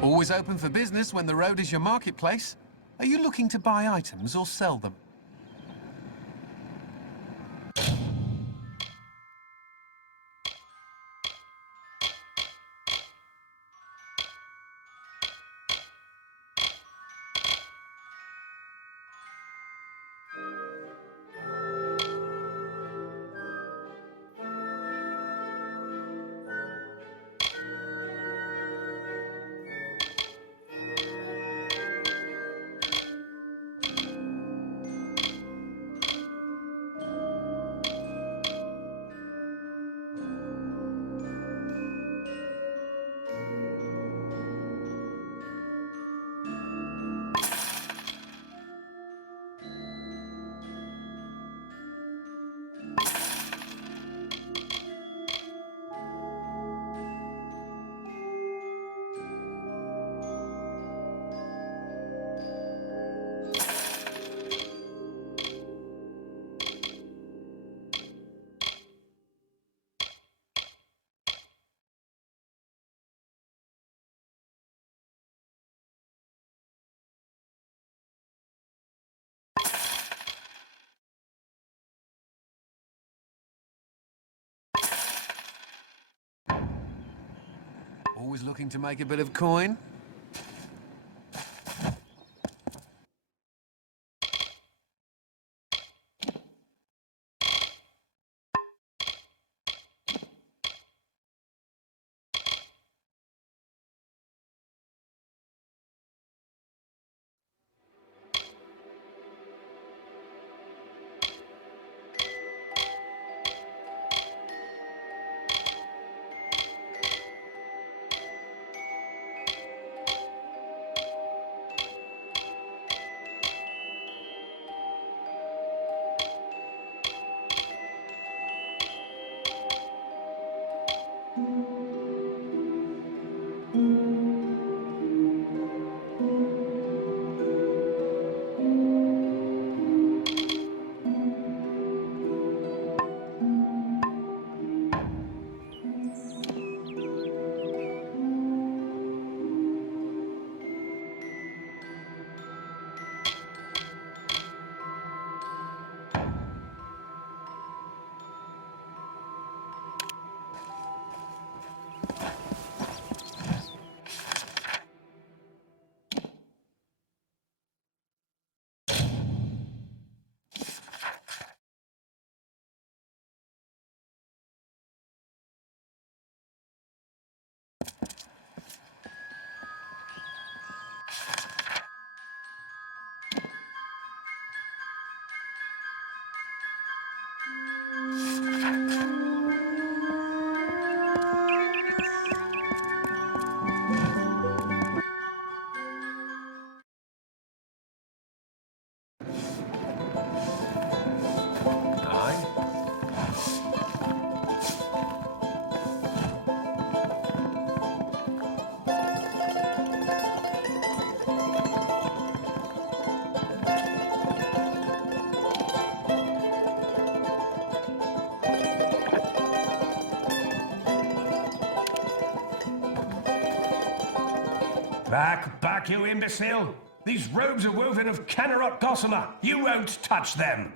Always open for business when the road is your marketplace. Are you looking to buy items or sell them? Always looking to make a bit of coin? Back, you imbecile! These robes are woven of Kena Rosstona. You won't touch them!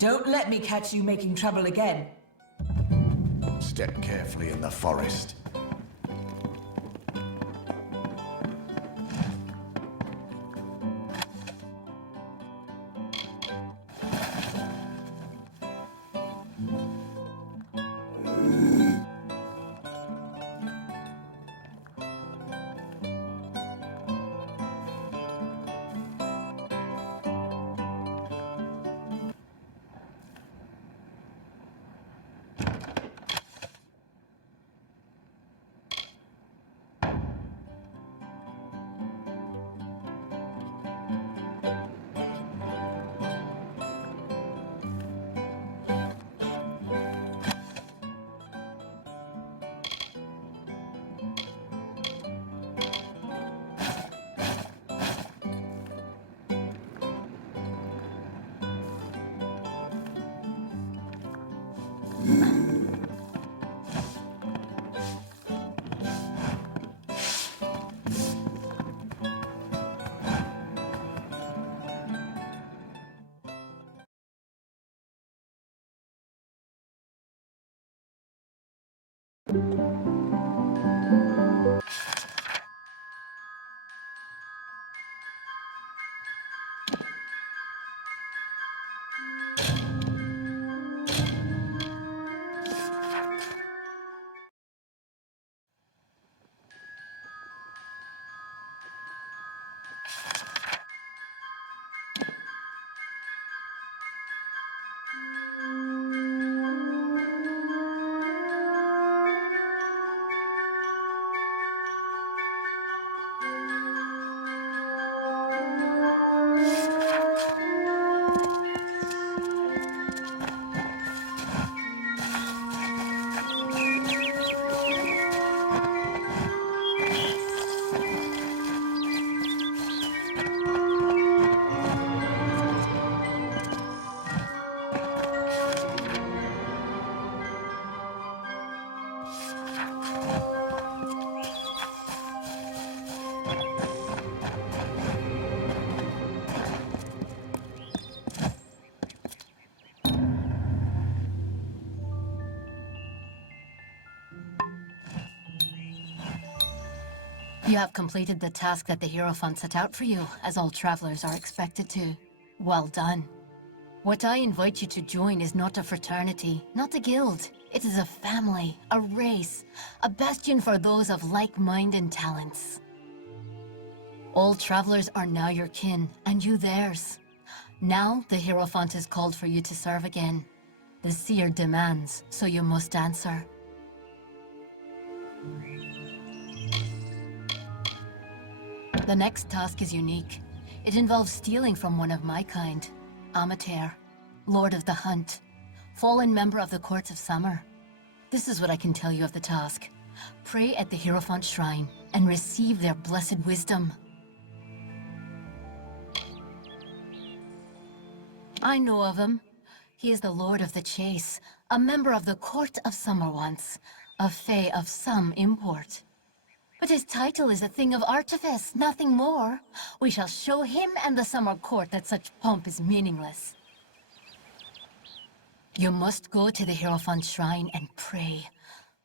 Don't let me catch you making trouble again. Step carefully in the forest. You have completed the task that the Hierophant set out for you, as all travelers are expected to. Well done. What I invite you to join is not a fraternity, not a guild. It is a family, a race, a bastion for those of like mind and talents. All travelers are now your kin, and you theirs. Now, the Hierophant is called for you to serve again. The seer demands, so you must answer. The next task is unique. It involves stealing from one of my kind. Amateur, Lord of the Hunt, fallen member of the Courts of Summer. This is what I can tell you of the task. Pray at the Hierophant Shrine and receive their blessed wisdom. I know of him. He is the Lord of the Chase, a member of the Court of Summer once, a fae of some import. But his title is a thing of artifice, nothing more. We shall show him and the Summer Court that such pomp is meaningless. You must go to the Hierophant Shrine and pray.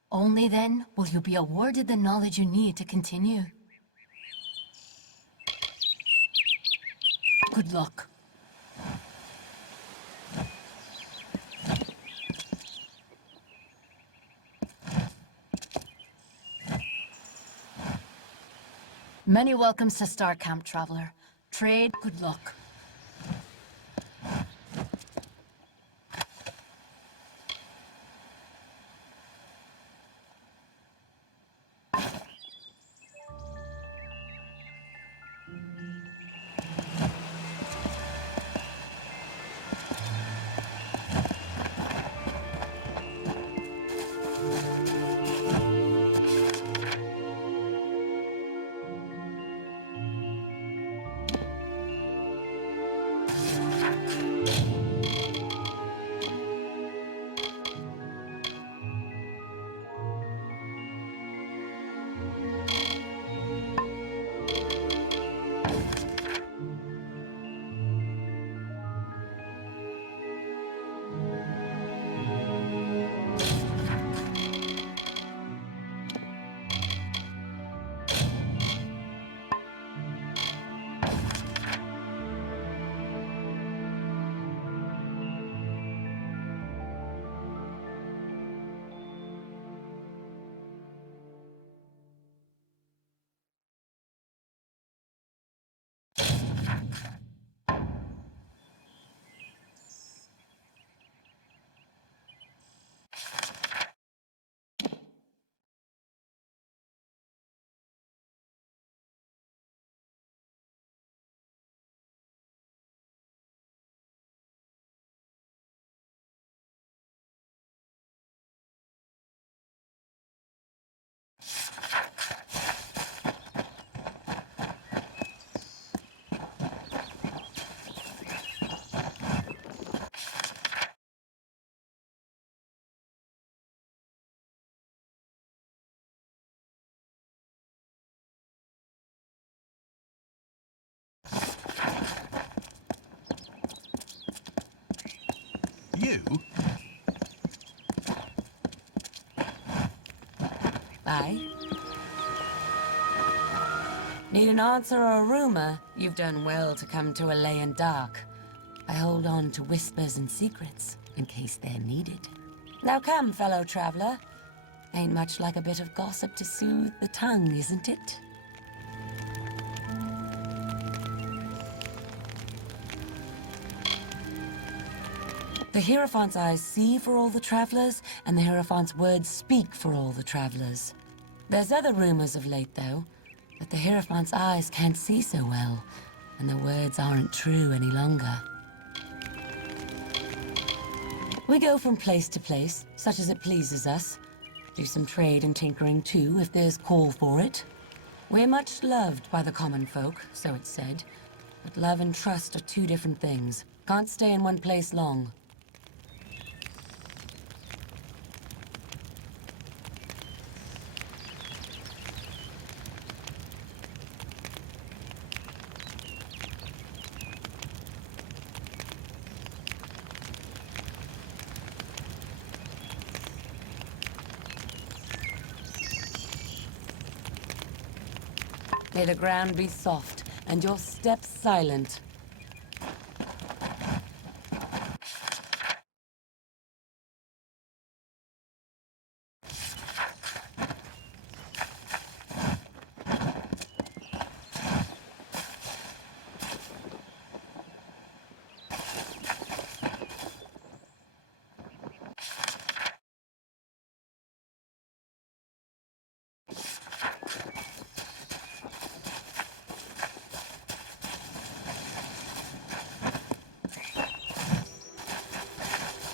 Only then will you be awarded the knowledge you need to continue. Good luck. Many welcomes to Star Camp, traveler. Trade, good luck. You? Aye. Need an answer or a rumor? You've done well to come to a lay in dark. I hold on to whispers and secrets in case they're needed. Now come, fellow traveler. Ain't much like a bit of gossip to soothe the tongue, isn't it? The Hierophant's eyes see for all the travelers, and the Hierophant's words speak for all the travelers. There's other rumors of late, though, that the Hierophant's eyes can't see so well, and the words aren't true any longer. We go from place to place, such as it pleases us. Do some trade and tinkering, too, if there's call for it. We're much loved by the common folk, so it's said. But love and trust are two different things. Can't stay in one place long. May the ground be soft, and your steps silent.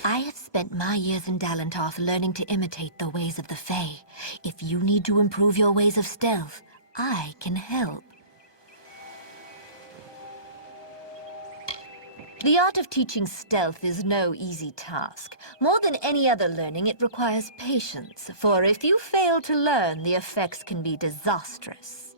I have spent my years in Dalentarth learning to imitate the ways of the Fae. If you need to improve your ways of stealth, I can help. The art of teaching stealth is no easy task. More than any other learning, it requires patience, for if you fail to learn, the effects can be disastrous.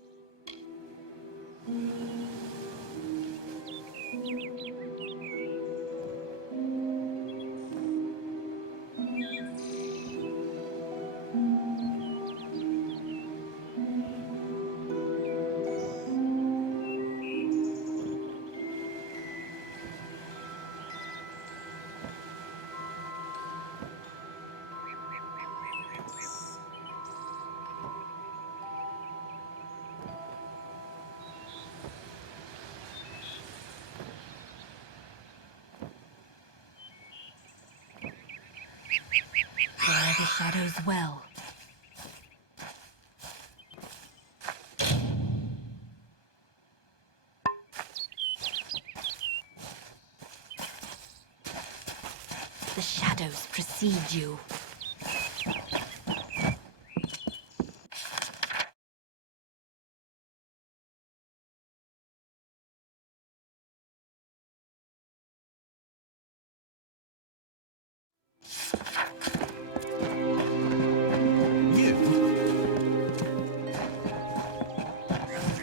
Wear the shadows well. The shadows precede you.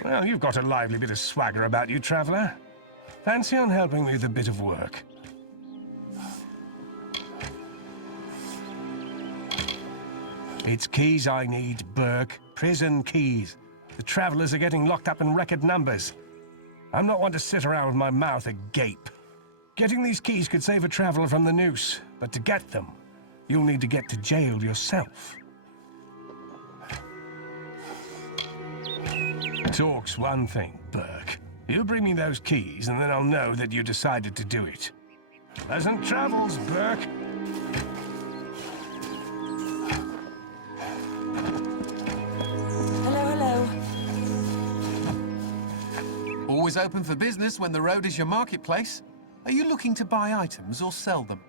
Well, you've got a lively bit of swagger about you, traveler. Fancy on helping me with a bit of work? It's keys I need, Burke. Prison keys. The travelers are getting locked up in record numbers. I'm not one to sit around with my mouth agape. Getting these keys could save a traveler from the noose, but to get them, you'll need to get to jail yourself. Talk's one thing, Burke. You bring me those keys, and then I'll know that you decided to do it. Pleasant travels, Burke. Hello, hello. Always open for business when the road is your marketplace. Are you looking to buy items or sell them?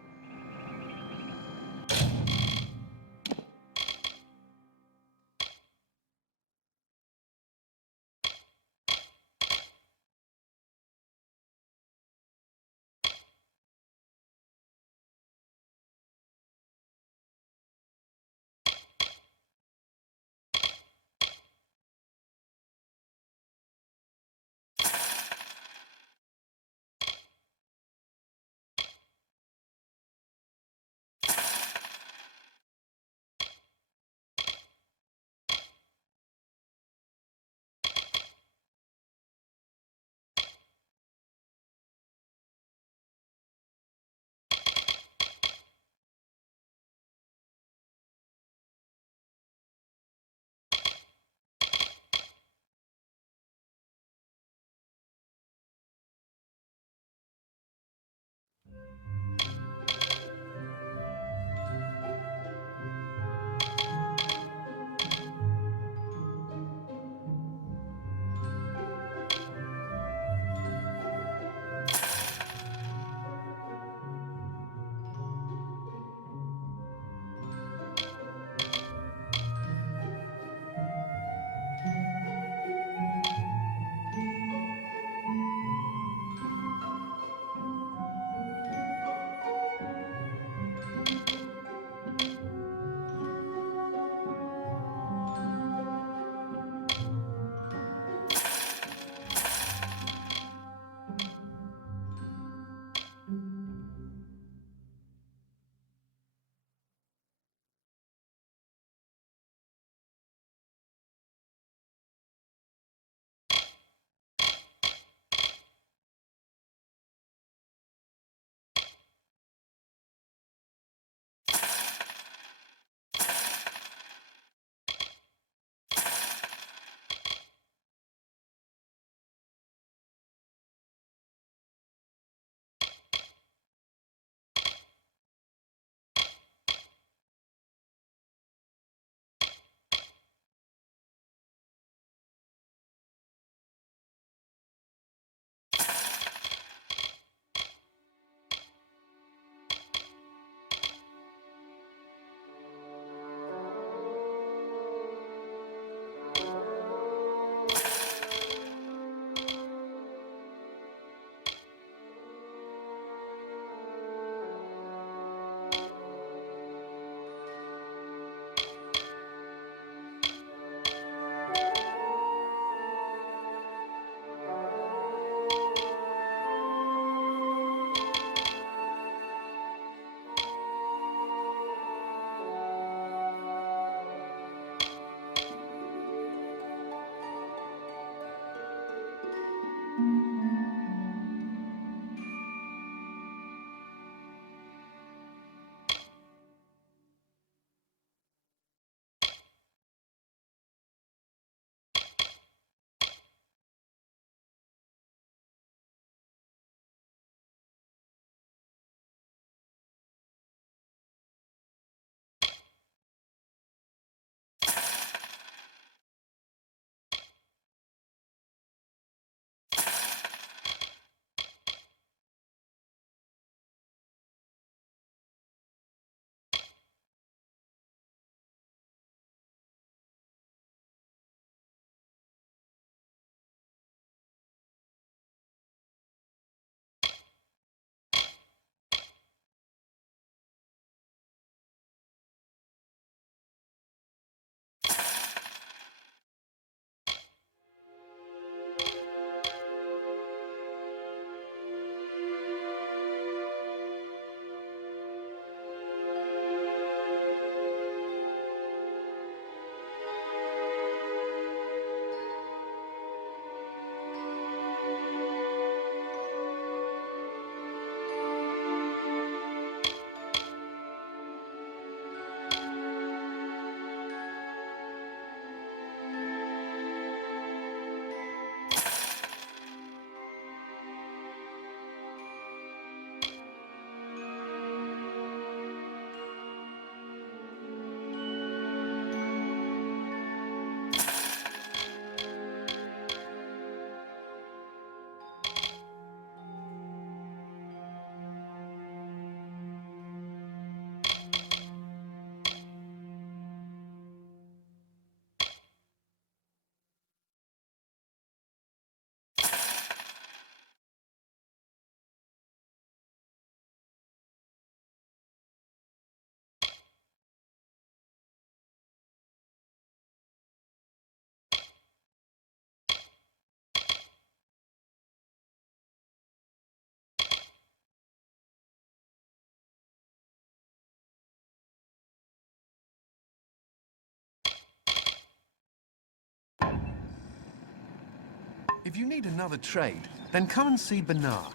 If you need another trade, then come and see Bernard.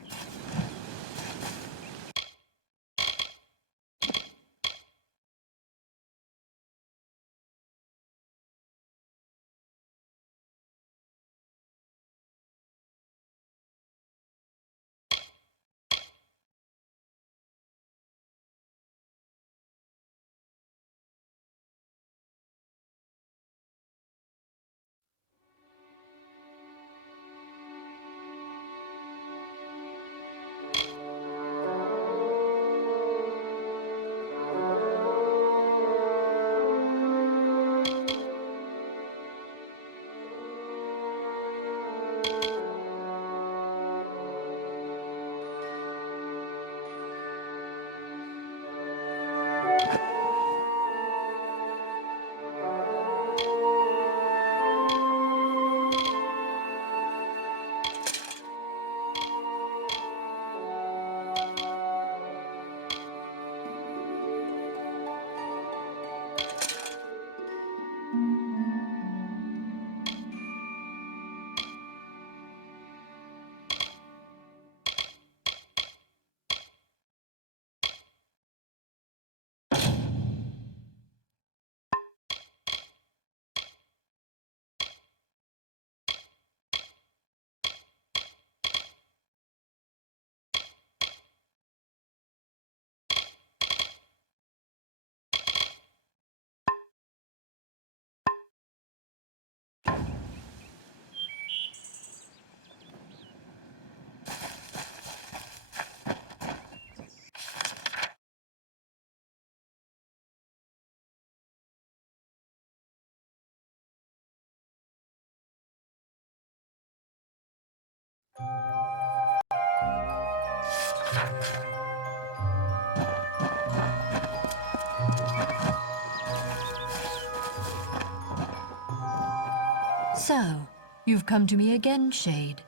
So, you've come to me again, Shade.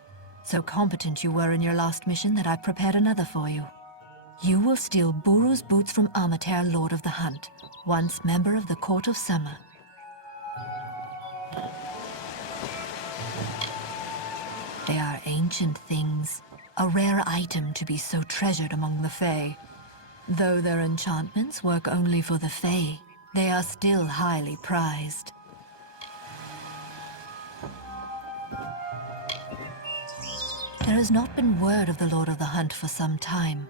So competent you were in your last mission that I've prepared another for you. You will steal Buru's boots from Amater, Lord of the Hunt, once member of the Court of Summer. They are ancient things, a rare item to be so treasured among the Fae. Though their enchantments work only for the Fae, they are still highly prized. There has not been word of the Lord of the Hunt for some time.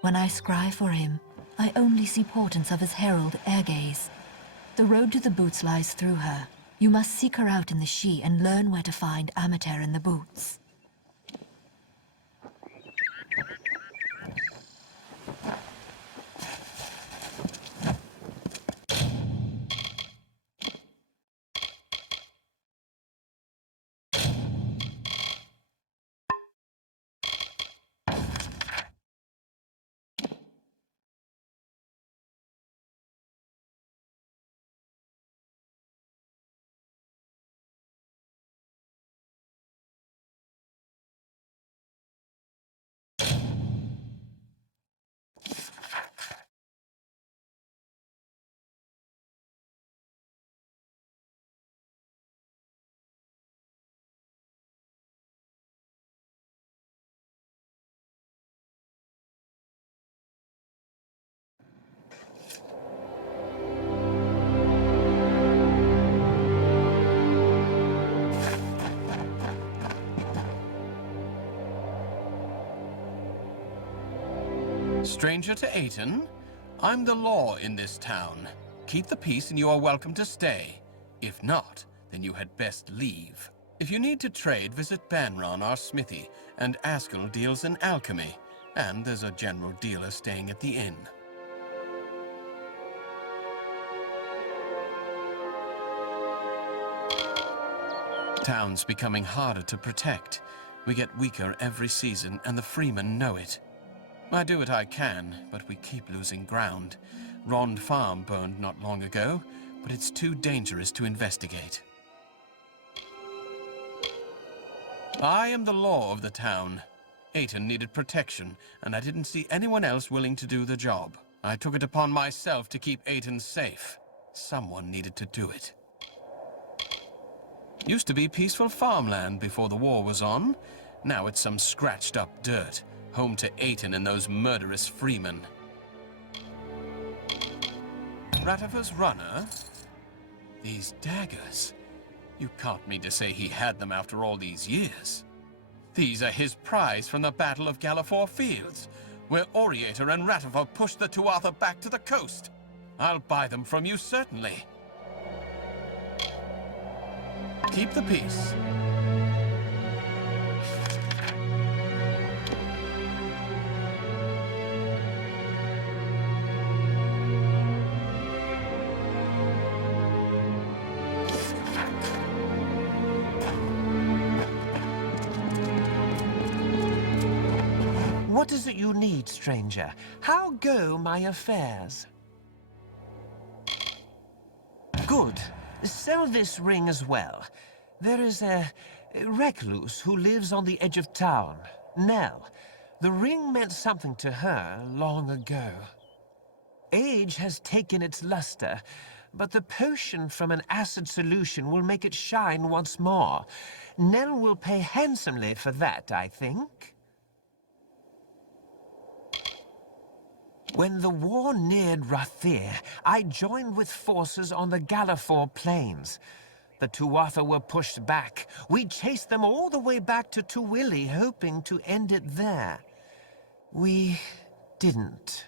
When I scry for him, I only see portents of his herald, Ergaze. The road to the boots lies through her. You must seek her out in the She and learn where to find Amater in the boots. Stranger to Aten? I'm the law in this town. Keep the peace and you are welcome to stay. If not, then you had best leave. If you need to trade, visit Banron, our smithy, and Askel deals in alchemy. And there's a general dealer staying at the inn. Town's becoming harder to protect. We get weaker every season, and the freemen know it. I do what I can, but we keep losing ground. Rond Farm burned not long ago, but it's too dangerous to investigate. I am the law of the town. Aten needed protection, and I didn't see anyone else willing to do the job. I took it upon myself to keep Aten safe. Someone needed to do it. Used to be peaceful farmland before the war was on. Now it's some scratched up dirt, home to Aiton and those murderous freemen. Ratifer's runner? These daggers. You can't mean to say he had them after all these years. These are his prize from the Battle of Gallifore Fields, where Oriator and Ratifer pushed the Tuatha back to the coast. I'll buy them from you, certainly. Keep the peace. What is it you need, stranger? How go my affairs? Good. Sell this ring as well. There is a recluse who lives on the edge of town. Nell. The ring meant something to her long ago. Age has taken its luster, but the potion from an acid solution will make it shine once more. Nell will pay handsomely for that, I think. When the war neared Rathir, I joined with forces on the Gallifore Plains. The Tuatha were pushed back. We chased them all the way back to Tuwili, hoping to end it there. We didn't.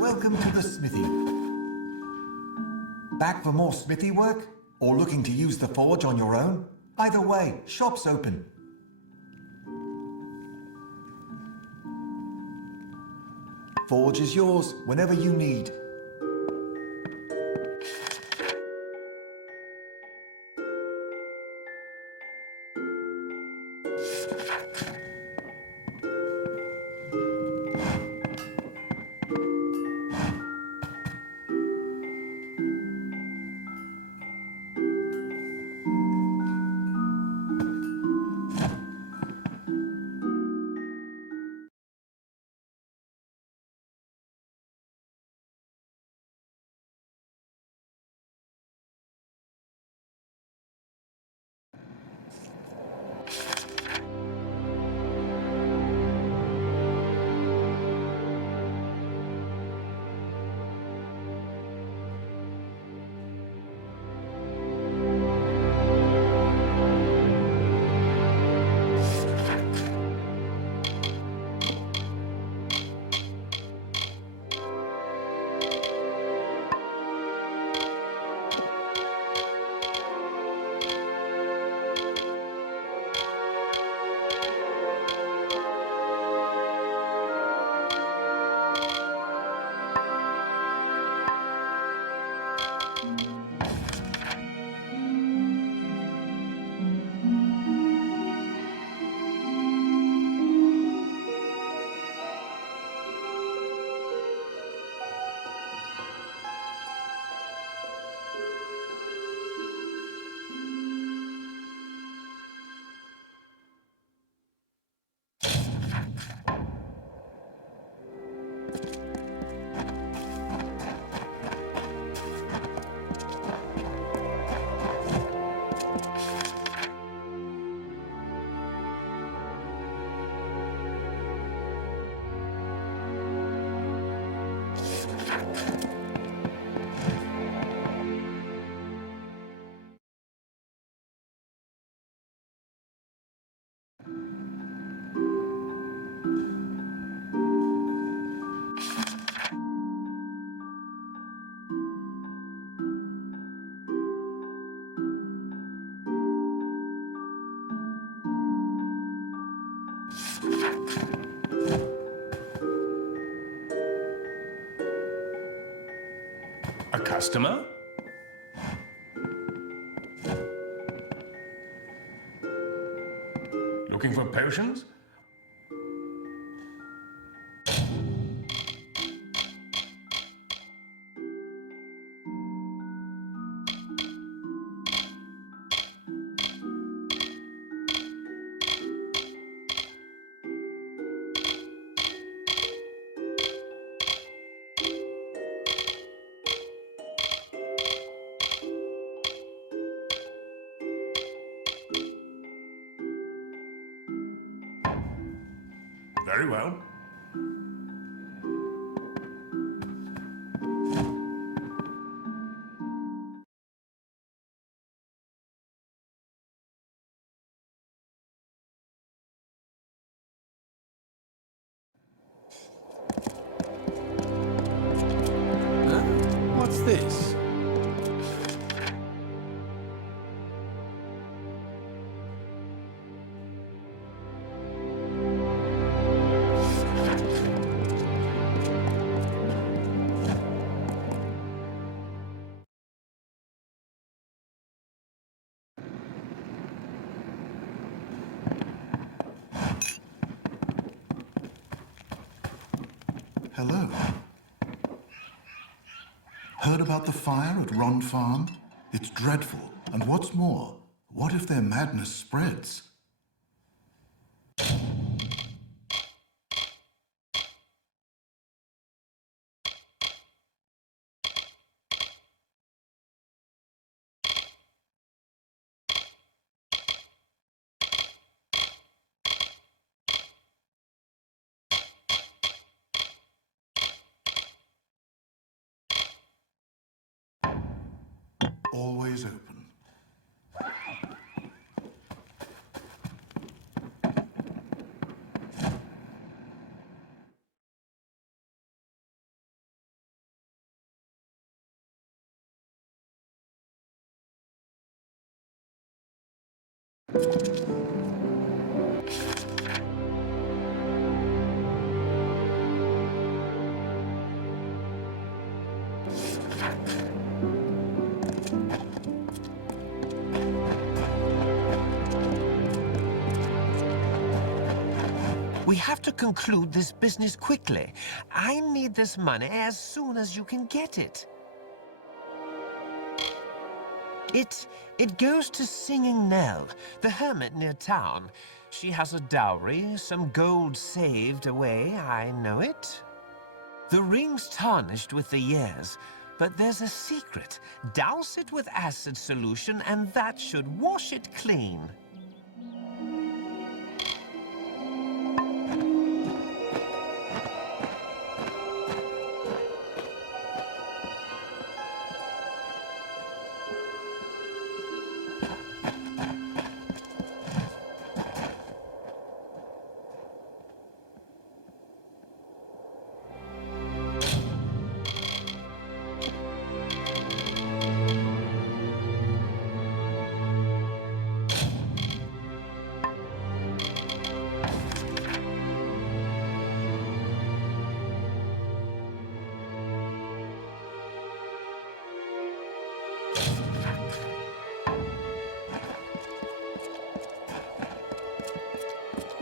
Welcome to the smithy. Back for more smithy work? Or looking to use the forge on your own? Either way, shop's open. Forge is yours whenever you need. A customer? potions? Very well. Huh? What's this? Hello. Heard about the fire at Ron Farm? It's dreadful. And what's more, what if their madness spreads? Always open. We have to conclude this business quickly. I need this money as soon as you can get it. It goes to Singing Nell, the hermit near town. She has a dowry, some gold saved away, I know it. The ring's tarnished with the years, but there's a secret. Douse it with acid solution and that should wash it clean.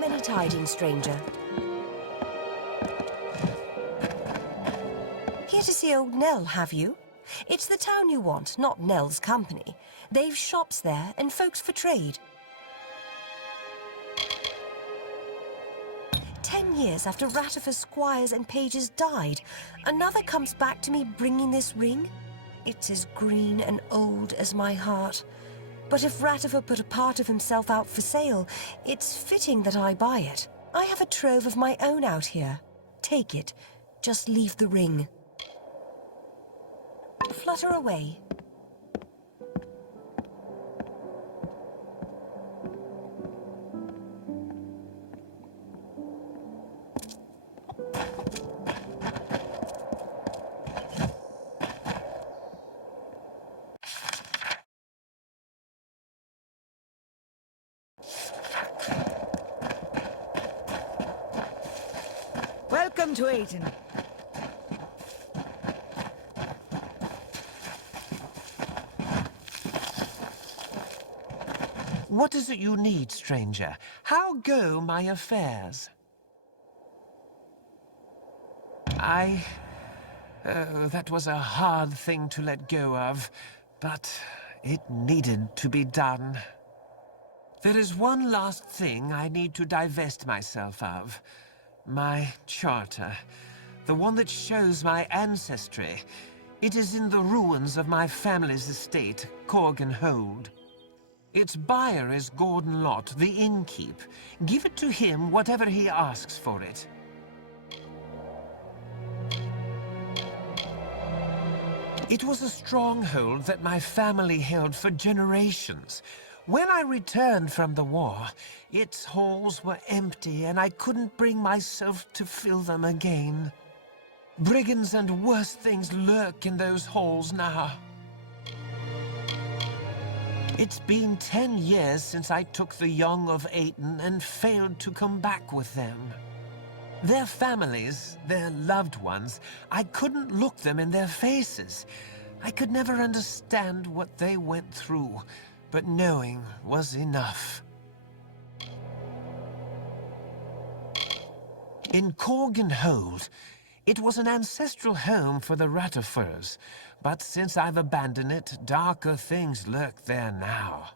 Many tidings, stranger. Here to see old Nell, have you? It's the town you want, not Nell's company. They've shops there and folks for trade. 10 years after Ratifer's squires and pages died, another comes back to me bringing this ring. It's as green and old as my heart. But if Ratifer put a part of himself out for sale, it's fitting that I buy it. I have a trove of my own out here. Take it. Just leave the ring. Flutter away. Welcome to Aiden. What is it you need, stranger? How go my affairs? That was a hard thing to let go of, but it needed to be done. There is one last thing I need to divest myself of. My charter. The one that shows my ancestry. It is in the ruins of my family's estate, Corgan Hold. Its buyer is Gordon Lott, the innkeep. Give it to him whatever he asks for it. It was a stronghold that my family held for generations. When I returned from the war, its halls were empty and I couldn't bring myself to fill them again. Brigands and worse things lurk in those halls now. It's been 10 years since I took the young of Aten and failed to come back with them. Their families, their loved ones, I couldn't look them in their faces. I could never understand what they went through, but knowing was enough. In Corgan Hold, it was an ancestral home for the Ratafurs, but since I've abandoned it, darker things lurk there now.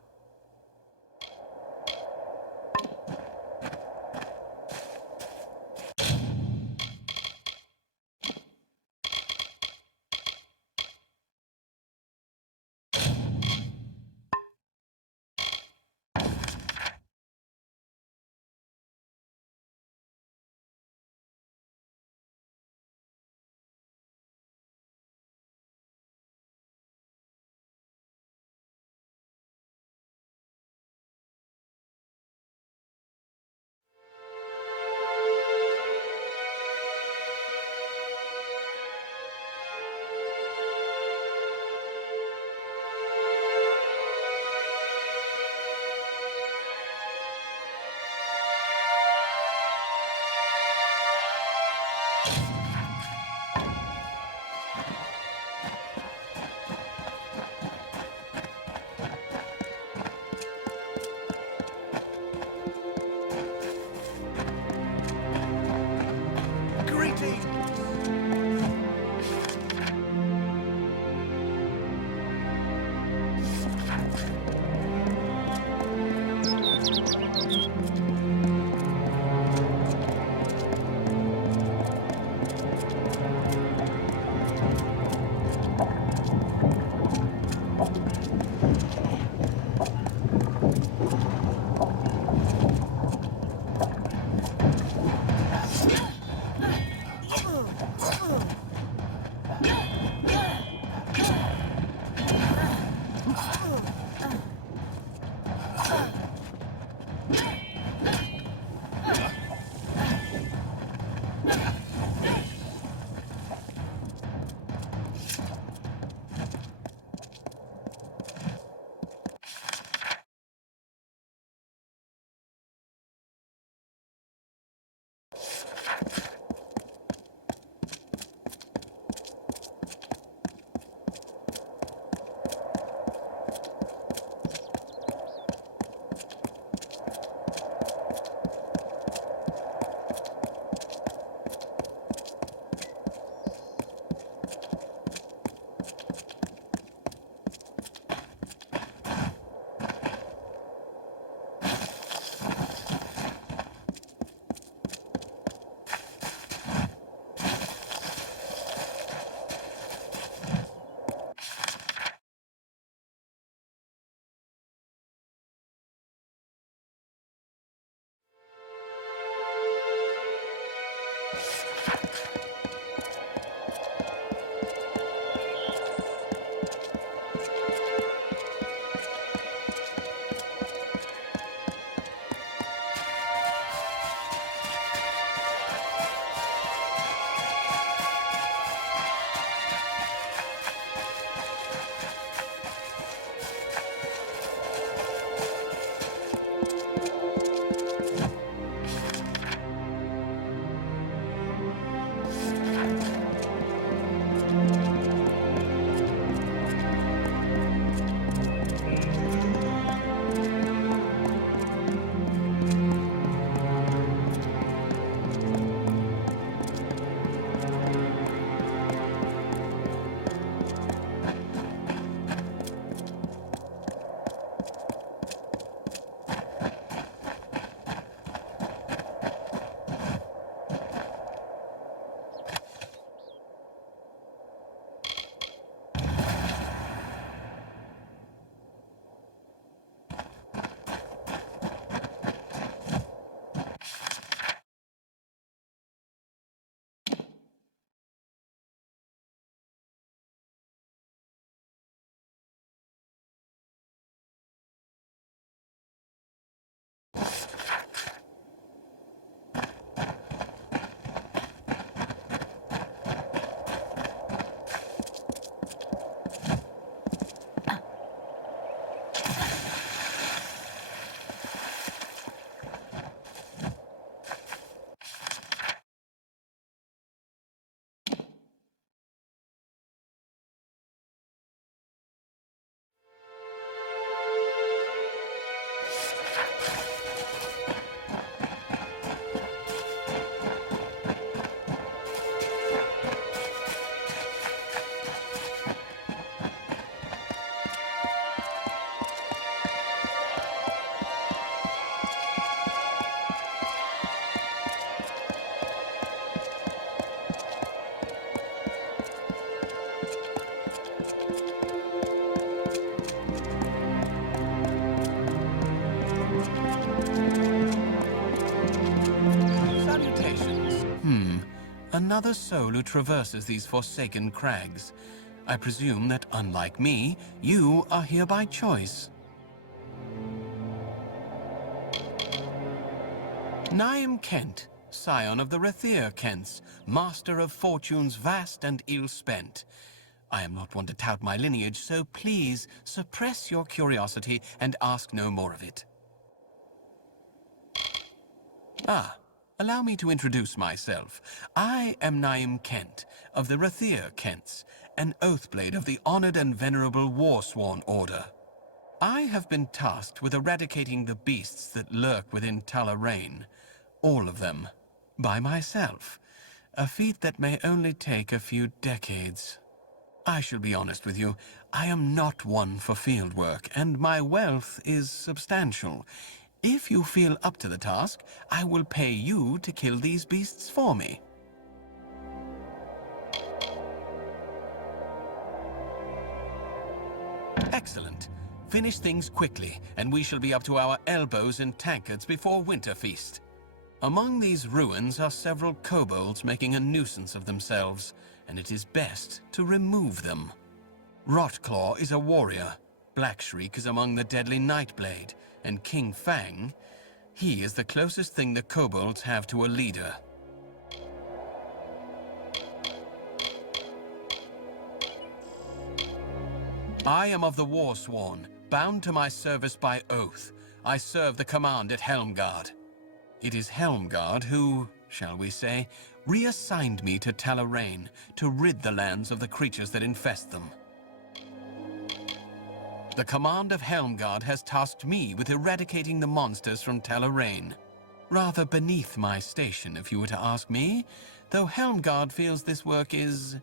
Another soul who traverses these forsaken crags. I presume that, unlike me, you are here by choice. Naim Kent, scion of the Rathir Kents, master of fortunes vast and ill-spent. I am not one to tout my lineage, so please suppress your curiosity and ask no more of it. Allow me to introduce myself. I am Naim Kent, of the Rathir Kents, an Oathblade of the honored and venerable Warsworn Order. I have been tasked with eradicating the beasts that lurk within Talarain. All of them, by myself. A feat that may only take a few decades. I shall be honest with you, I am not one for field work, and my wealth is substantial. If you feel up to the task, I will pay you to kill these beasts for me. Excellent. Finish things quickly, and we shall be up to our elbows in tankards before Winterfeast. Among these ruins are several kobolds making a nuisance of themselves, and it is best to remove them. Rotclaw is a warrior, Blackshriek is among the deadly Nightblade, and King Fang, he is the closest thing the kobolds have to a leader. I am of the Warsworn, bound to my service by oath. I serve the command at Helmgard. It is Helmgard who, shall we say, reassigned me to Talarain to rid the lands of the creatures that infest them. The command of Helmgard has tasked me with eradicating the monsters from Talarain. Rather beneath my station, if you were to ask me, though Helmgard feels this work is,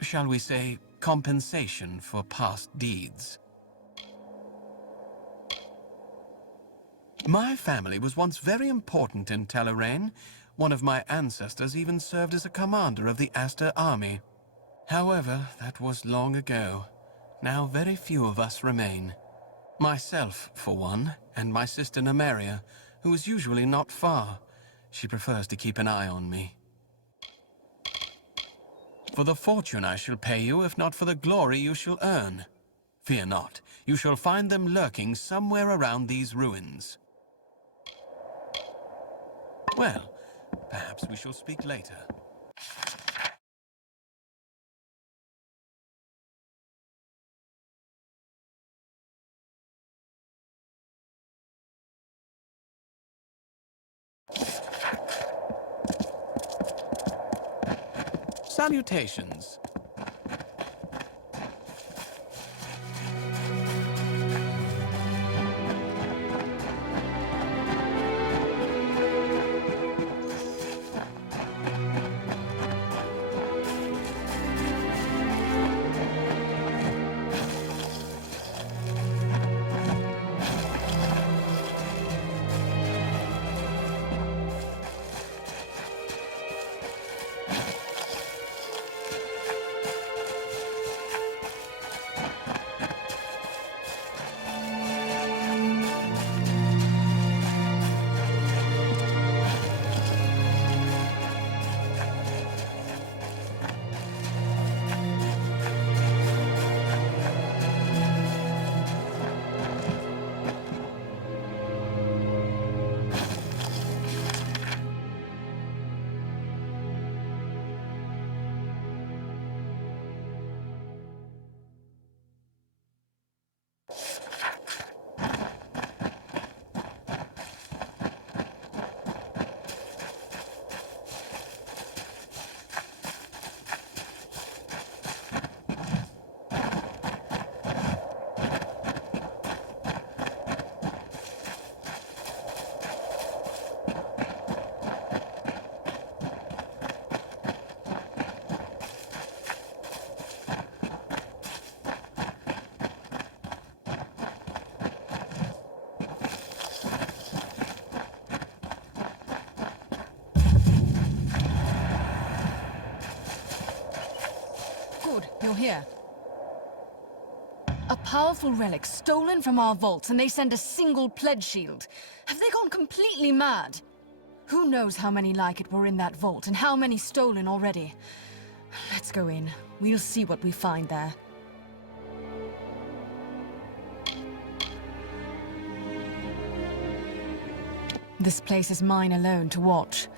shall we say, compensation for past deeds. My family was once very important in Talarain. One of my ancestors even served as a commander of the Aster army. However, that was long ago. Now very few of us remain. Myself, for one, and my sister Nymeria, who is usually not far. She prefers to keep an eye on me. For the fortune I shall pay you, if not for the glory you shall earn. Fear not, you shall find them lurking somewhere around these ruins. Well, perhaps we shall speak later. Salutations. You're here. A powerful relic stolen from our vaults, and they send a single pledge shield. Have they gone completely mad? Who knows how many like it were in that vault, and how many stolen already? Let's go in. We'll see what we find there. This place is mine alone to watch.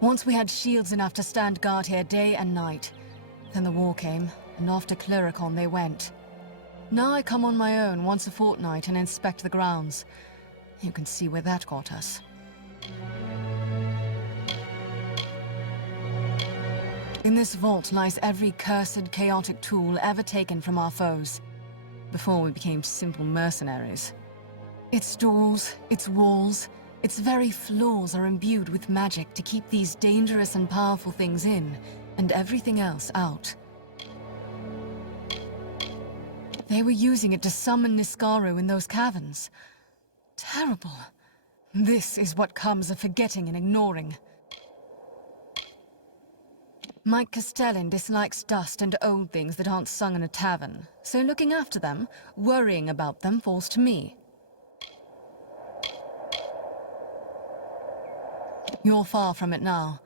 Once we had shields enough to stand guard here day and night. Then the war came, and off to Cluricon they went. Now I come on my own once a fortnight and inspect the grounds. You can see where that got us. In this vault lies every cursed, chaotic tool ever taken from our foes, before we became simple mercenaries. Its doors, its walls, its very floors are imbued with magic to keep these dangerous and powerful things in, and everything else out. They were using it to summon Niskaro in those caverns. Terrible. This is what comes of forgetting and ignoring. Mike Castellan dislikes dust and old things that aren't sung in a tavern, so looking after them, worrying about them, falls to me. You're far from it now,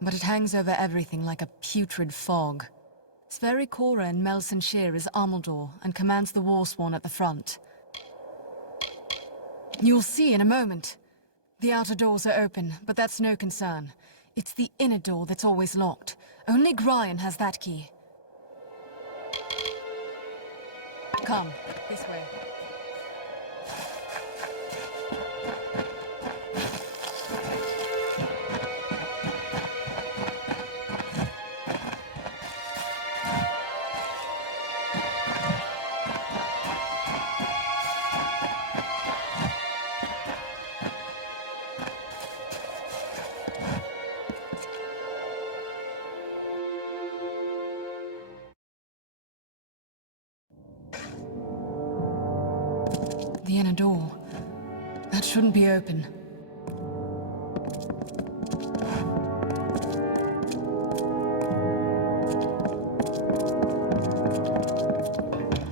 but it hangs over everything like a putrid fog. Sverikora in Melsenshire is Amalur and commands the Warsworn at the front. You'll see in a moment. The outer doors are open, but that's no concern. It's the inner door that's always locked. Only Gryan has that key. Come, this way. The inner door. That shouldn't be open.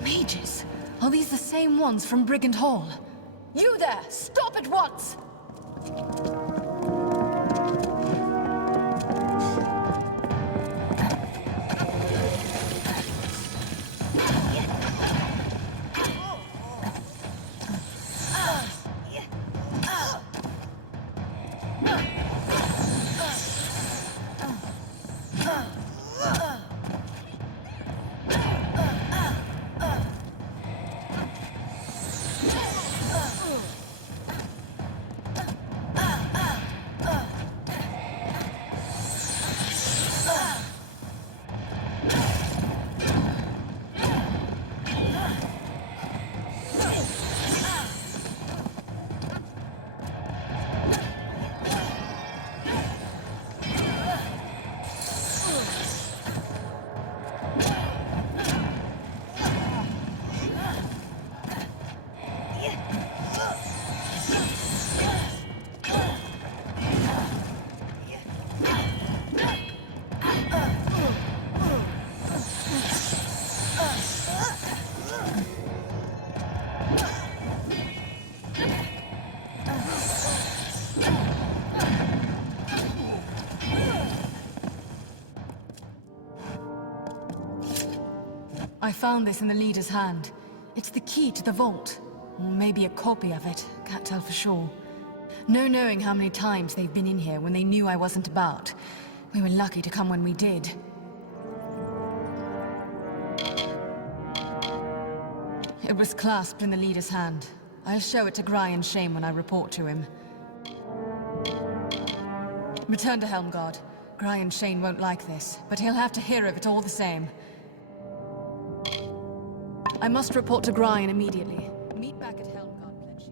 Mages! Are these the same ones from Brigand Hall? You there! Stop at once! I found this in the leader's hand. It's the key to the vault. Or maybe a copy of it. Can't tell for sure. No knowing how many times they've been in here when they knew I wasn't about. We were lucky to come when we did. It was clasped in the leader's hand. I'll show it to Gryan Shame when I report to him. Return to Helmguard. Gryan Shane won't like this, but he'll have to hear of it all the same. I must report to Gryan immediately. Meet back at Helmguard, Pledge.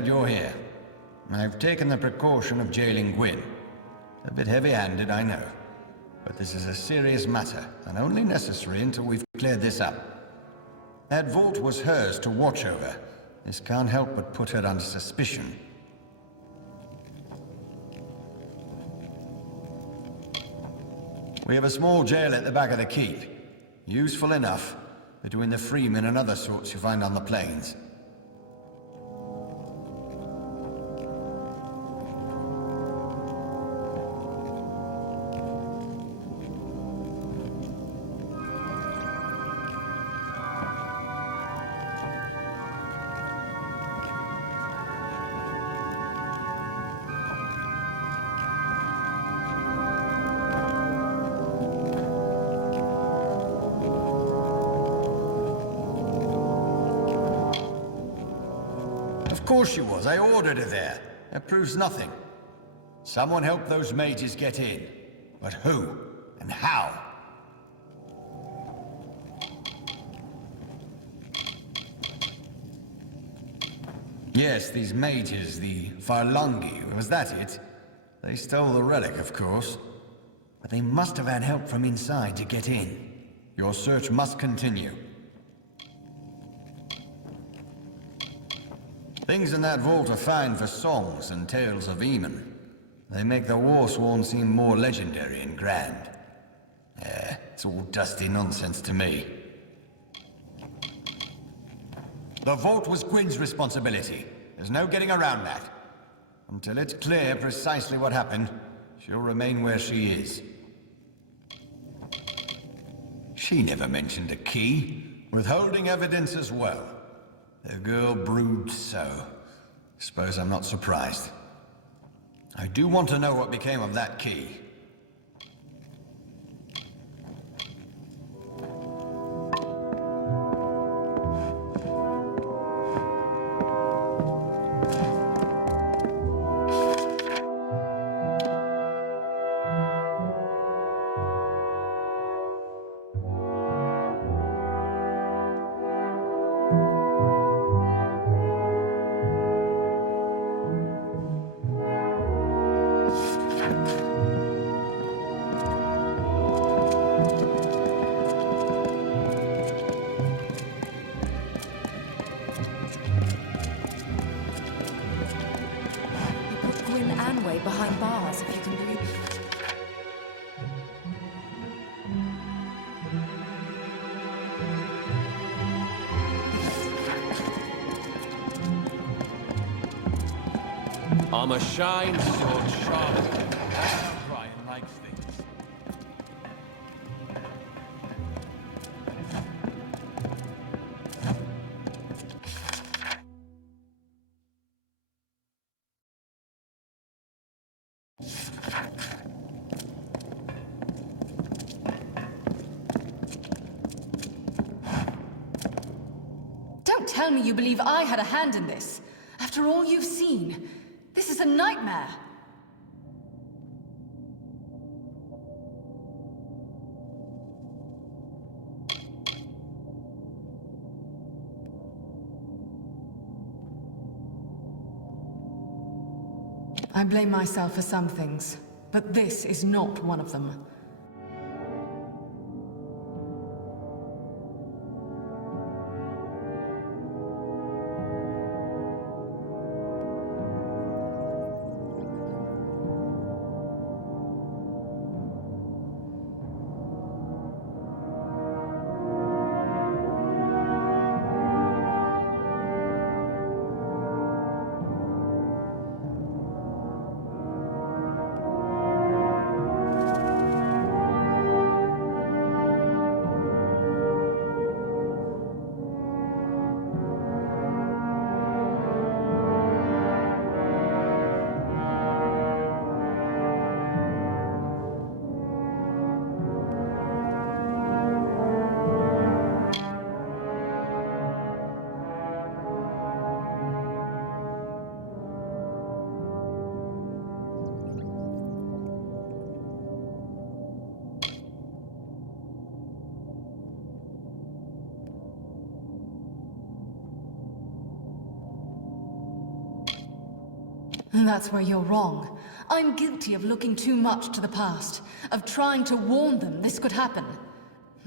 glad you're here. I've taken the precaution of jailing Gwyn. A bit heavy-handed, I know. But this is a serious matter, and only necessary until we've cleared this up. That vault was hers to watch over. This can't help but put her under suspicion. We have a small jail at the back of the keep. Useful enough, between the freemen and other sorts you find on the plains. Of course she was. I ordered her there. That proves nothing. Someone helped those mages get in. But who? And how? Yes, these mages, the Farlangi, was that it? They stole the relic, of course. But they must have had help from inside to get in. Your search must continue. Things in that vault are fine for songs and tales of Eamon. They make the Warsworn seem more legendary and grand. It's all dusty nonsense to me. The vault was Gwyn's responsibility. There's no getting around that. Until it's clear precisely what happened, she'll remain where she is. She never mentioned a key, withholding evidence as well. The girl broods so. Suppose I'm not surprised. I do want to know what became of that key. Behind bars, if you can believe it. I'm a shine sword sharp. That's how Brian likes things. Don't tell me you believe I had a hand in this. After all you've seen, this is a nightmare. I blame myself for some things, but this is not one of them. That's where you're wrong. I'm guilty of looking too much to the past, of trying to warn them this could happen.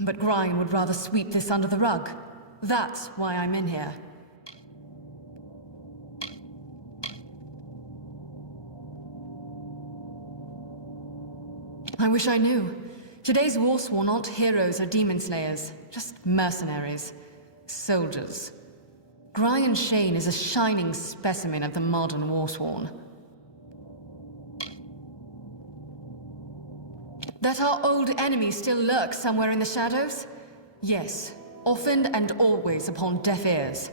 But Brian would rather sweep this under the rug. That's why I'm in here. I wish I knew. Today's Warsworn aren't heroes or demon slayers, just mercenaries. Soldiers. Brian Shane is a shining specimen of the modern Warsworn. That our old enemy still lurks somewhere in the shadows? Yes, often and always upon deaf ears.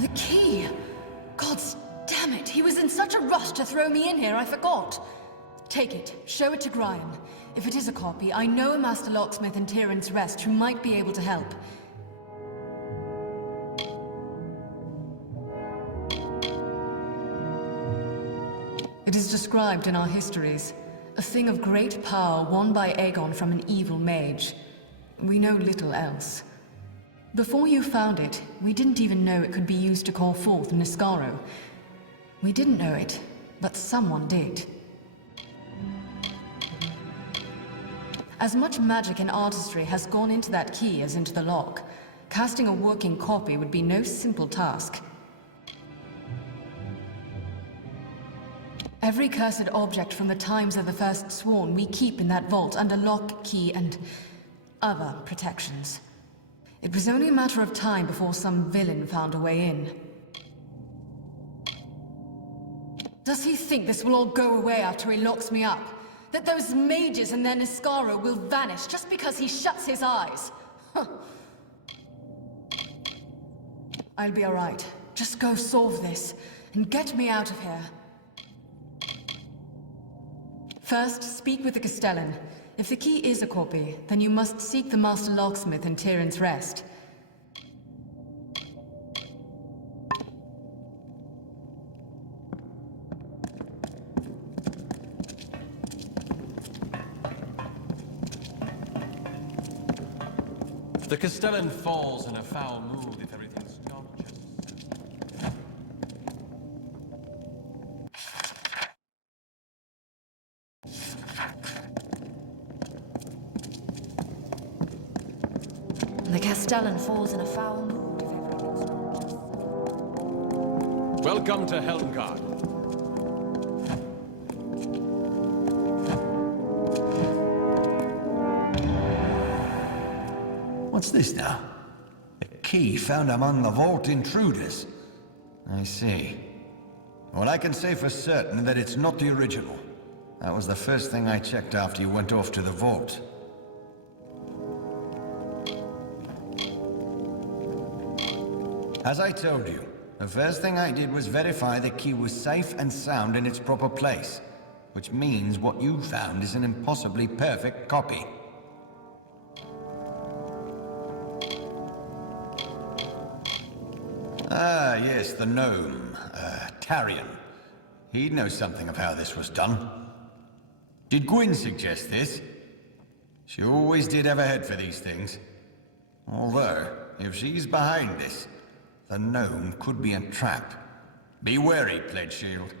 The key! God's damn it, he was in such a rush to throw me in here, I forgot. Take it, show it to Brian. If it is a copy, I know a Master Locksmith in Tyrant's Rest who might be able to help. It is described in our histories. A thing of great power won by Aegon from an evil mage. We know little else. Before you found it, we didn't even know it could be used to call forth Niscaro. We didn't know it, but someone did. As much magic and artistry has gone into that key as into the lock. Casting a working copy would be no simple task. Every cursed object from the times of the First Sworn we keep in that vault under lock, key, and other protections. It was only a matter of time before some villain found a way in. Does he think this will all go away after he locks me up? That those mages and their Niscaro will vanish just because he shuts his eyes? Huh. I'll be alright. Just go solve this, and get me out of here. First, speak with the Castellan. If the key is a copy, then you must seek the Master Locksmith in Tyrant's Rest. The Castellan falls in a foul mood if everything's gone just The Castellan falls in a foul mood if everything's gone just Welcome to Helmgard. What's this now? A key found among the vault intruders. I see. Well, I can say for certain that it's not the original. That was the first thing I checked after you went off to the vault. As I told you, the first thing I did was verify the key was safe and sound in its proper place. Which means what you found is an impossibly perfect copy. Ah, yes, the gnome. Tarion. He'd know something of how this was done. Did Gwyn suggest this? She always did have a head for these things. Although, if she's behind this, the gnome could be a trap. Be wary, Pledge Shield.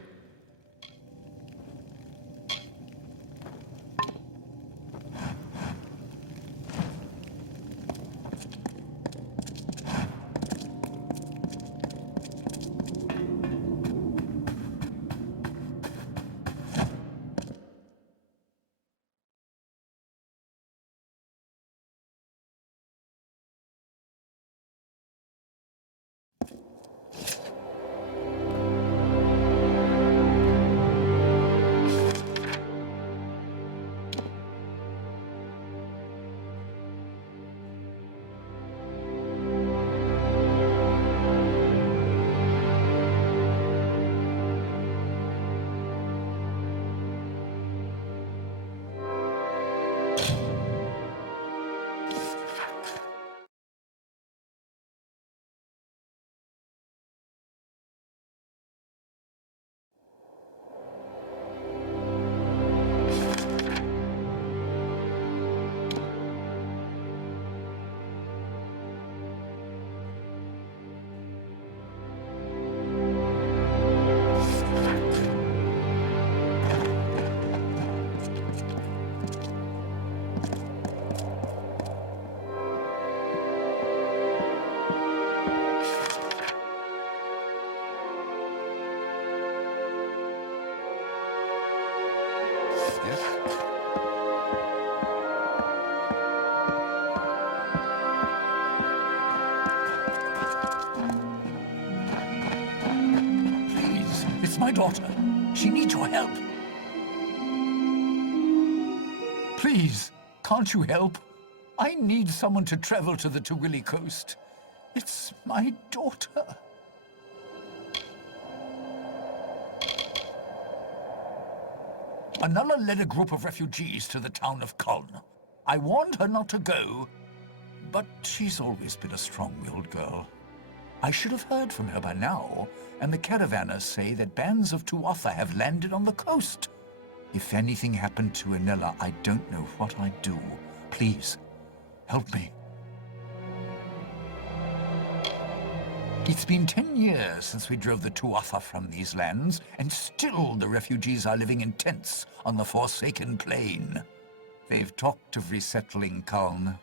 Yes? Please, it's my daughter. She needs your help. Please, can't you help? I need someone to travel to the Tawili coast. It's my daughter. Anala led a group of refugees to the town of Kuln. I warned her not to go, but she's always been a strong-willed girl. I should have heard from her by now, and the caravanners say that bands of Tuatha have landed on the coast. If anything happened to Anela, I don't know what I'd do. Please, help me. It's been 10 years since we drove the Tuatha from these lands, and still the refugees are living in tents on the Forsaken Plain. They've talked of resettling Kuln.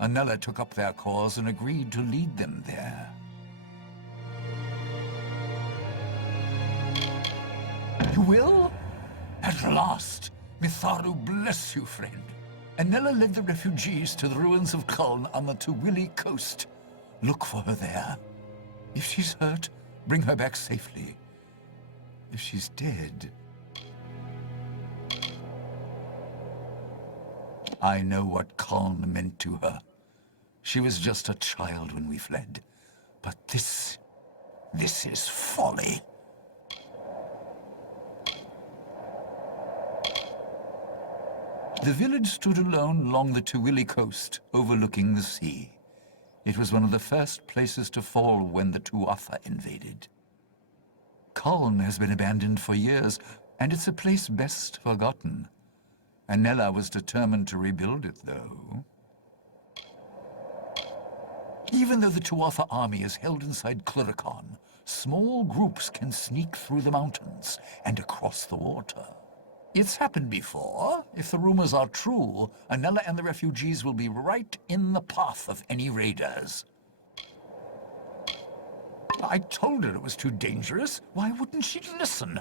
Anela took up their cause and agreed to lead them there. You will? At last! Mitharu bless you, friend. Anela led the refugees to the ruins of Kuln on the Tawili coast. Look for her there. If she's hurt, bring her back safely. If she's dead... I know what Kuln meant to her. She was just a child when we fled. But this is folly. The village stood alone along the Tawili coast, overlooking the sea. It was one of the first places to fall when the Tuatha invaded. Kuln has been abandoned for years, and it's a place best forgotten. Anela was determined to rebuild it, though. Even though the Tuatha army is held inside Cluricon, small groups can sneak through the mountains and across the water. It's happened before. If the rumors are true, Anela and the refugees will be right in the path of any raiders. I told her it was too dangerous. Why wouldn't she listen?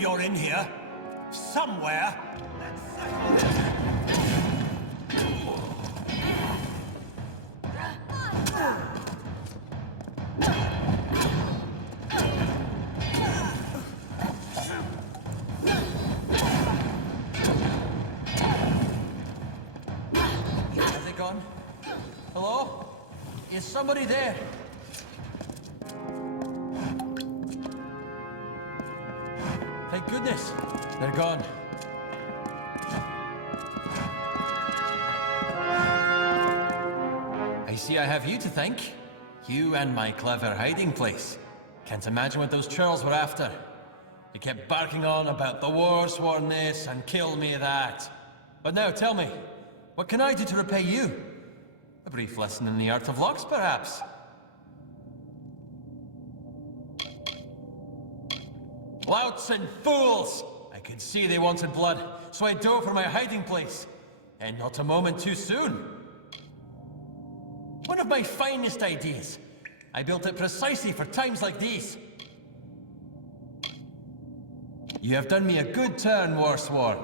you're in here. Somewhere. Have they gone? Hello? Is somebody there? Thank goodness. They're gone. I see I have you to thank. You and my clever hiding place. Can't imagine what those churls were after. They kept barking on about the war sworn this and kill me that. But now tell me, what can I do to repay you? A brief lesson in the art of locks, perhaps? Louts and fools! I could see they wanted blood, so I dove for my hiding place. And not a moment too soon. One of my finest ideas. I built it precisely for times like these. You have done me a good turn, Warsworn.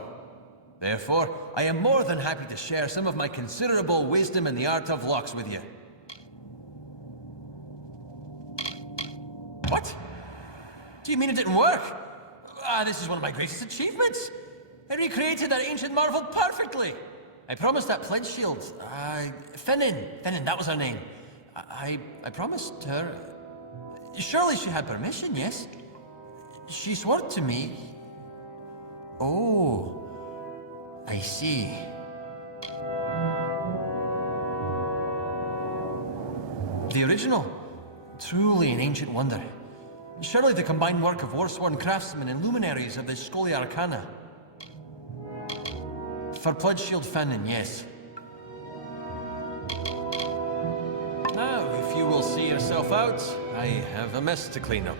Therefore, I am more than happy to share some of my considerable wisdom in the art of locks with you. What? Do you mean it didn't work? Ah, this is one of my greatest achievements. I recreated that ancient marvel perfectly. I promised that pledge shield. Finnan, that was her name. I promised her. Surely she had permission, yes? She swore to me. Oh, I see. The original. Truly an ancient wonder. Surely the combined work of war-sworn craftsmen and luminaries of the Scholia Arcana. For Pledge Shield Finnan, yes. Now, if you will see yourself out, I have a mess to clean up.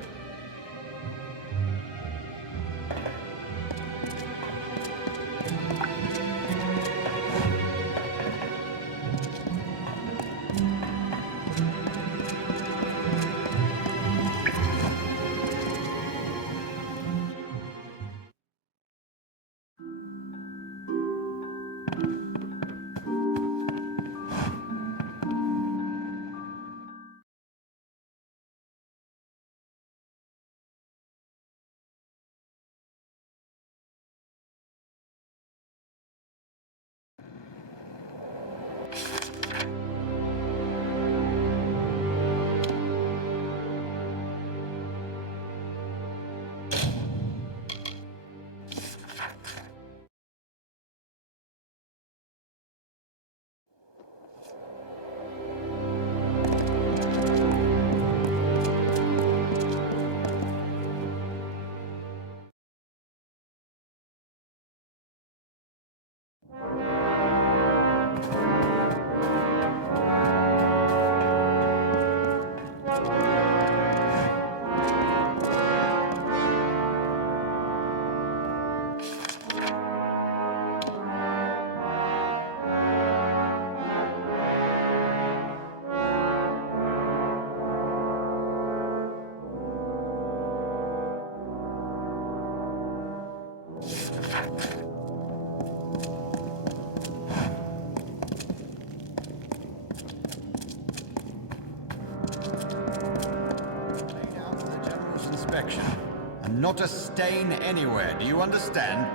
And not a stain anywhere, do you understand?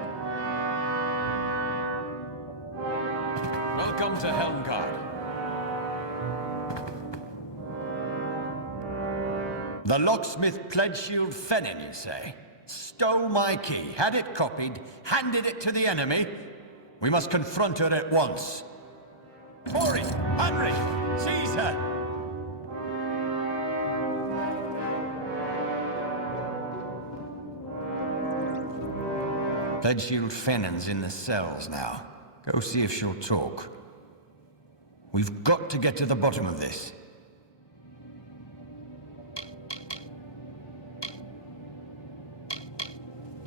Welcome to Helmgard. The locksmith Pledgeshield Finnan, you say? Stole my key, had it copied, handed it to the enemy? We must confront her at once. Hurry! Henry! Seize her! Pledgeshield Finnan's in the cells now. Go see if she'll talk. We've got to get to the bottom of this.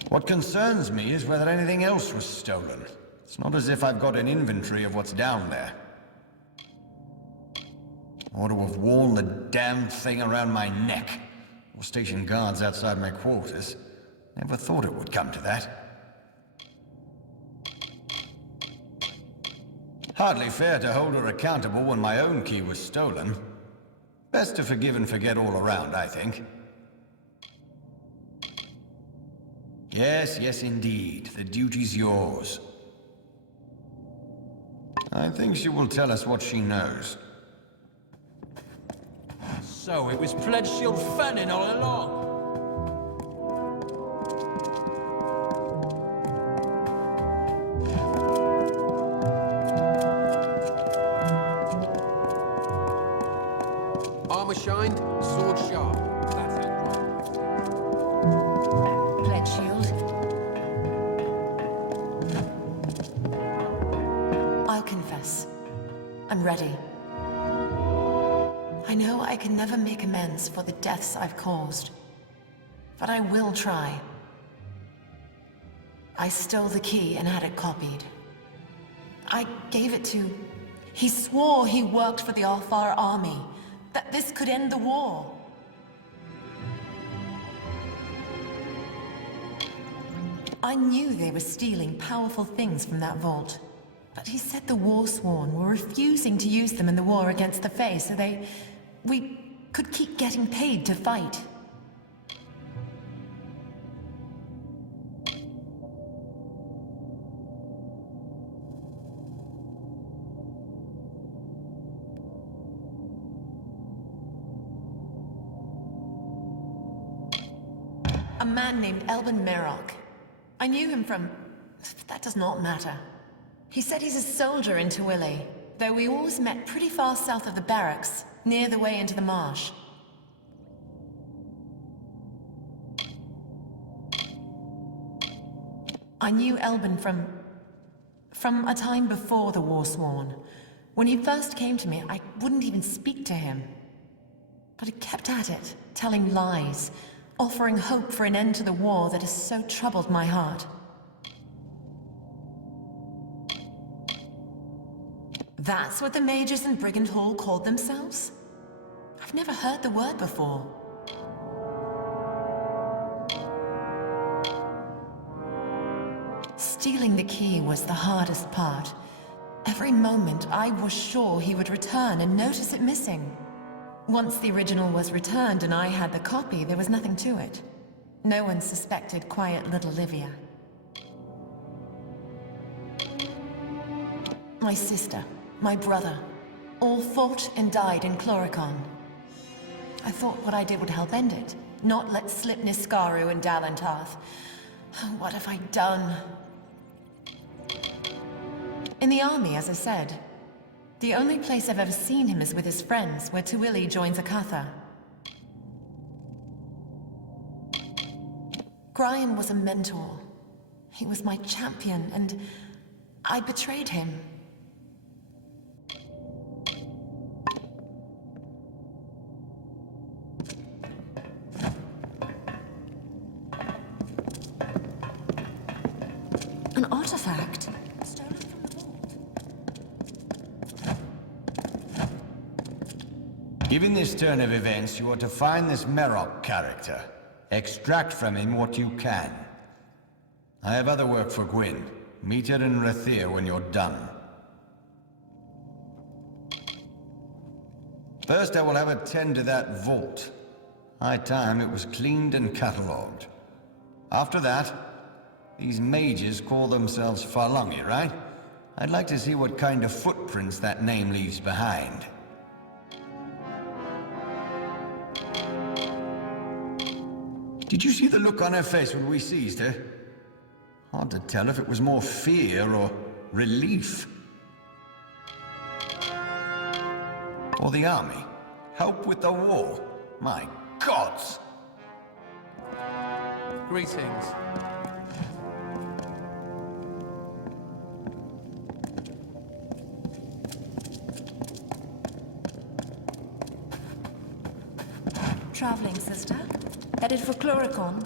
What concerns me is whether anything else was stolen. It's not as if I've got an inventory of what's down there. I ought to have worn the damned thing around my neck, or stationed guards outside my quarters. Never thought it would come to that. Hardly fair to hold her accountable when my own key was stolen. Best to forgive and forget all around, I think. Yes, yes indeed. The duty's yours. I think she will tell us what she knows. So it was Pledge Shield Fannin all along. Armor shined, sword sharp. That's how Pledge shield. I'll confess. I'm ready. I know I can never make amends for the deaths I've caused, but I will try. I stole the key and had it copied. I gave it to... He swore he worked for the Alfar army, that this could end the war. I knew they were stealing powerful things from that vault, but he said the Warsworn were refusing to use them in the war against the Fae, so we could keep getting paid to fight. A man named Elben Merok. I knew him from... that does not matter. He said he's a soldier in Tawili, though we always met pretty far south of the barracks, near the way into the marsh. I knew Elben from a time before the Warsworn. When he first came to me, I wouldn't even speak to him. But he kept at it, telling lies, offering hope for an end to the war that has so troubled my heart. That's what the mages in Brigand Hall called themselves? I've never heard the word before. Stealing the key was the hardest part. Every moment I was sure he would return and notice it missing. Once the original was returned and I had the copy, there was nothing to it. No one suspected quiet little Livia. My sister, my brother, all fought and died in Chloricon. I thought what I did would help end it, not let slip Niskaru and Dalantarth. What have I done? In the army, as I said. The only place I've ever seen him is with his friends, where Tawili joins Akatha. Graham was a mentor. He was my champion, and I betrayed him. An artifact? Stolen from the vault. Given this turn of events, you are to find this Merok character. Extract from him what you can. I have other work for Gwyn. Meet her in Rathir when you're done. First, I will have her tend to that vault. High time it was cleaned and catalogued. After that, these mages call themselves Farlangi, right? I'd like to see what kind of footprints that name leaves behind. Did you see the look on her face when we seized her? Hard to tell if it was more fear or relief. Or the army. Help with the war. My gods! Greetings. Traveling, sister? Headed for Chloricon?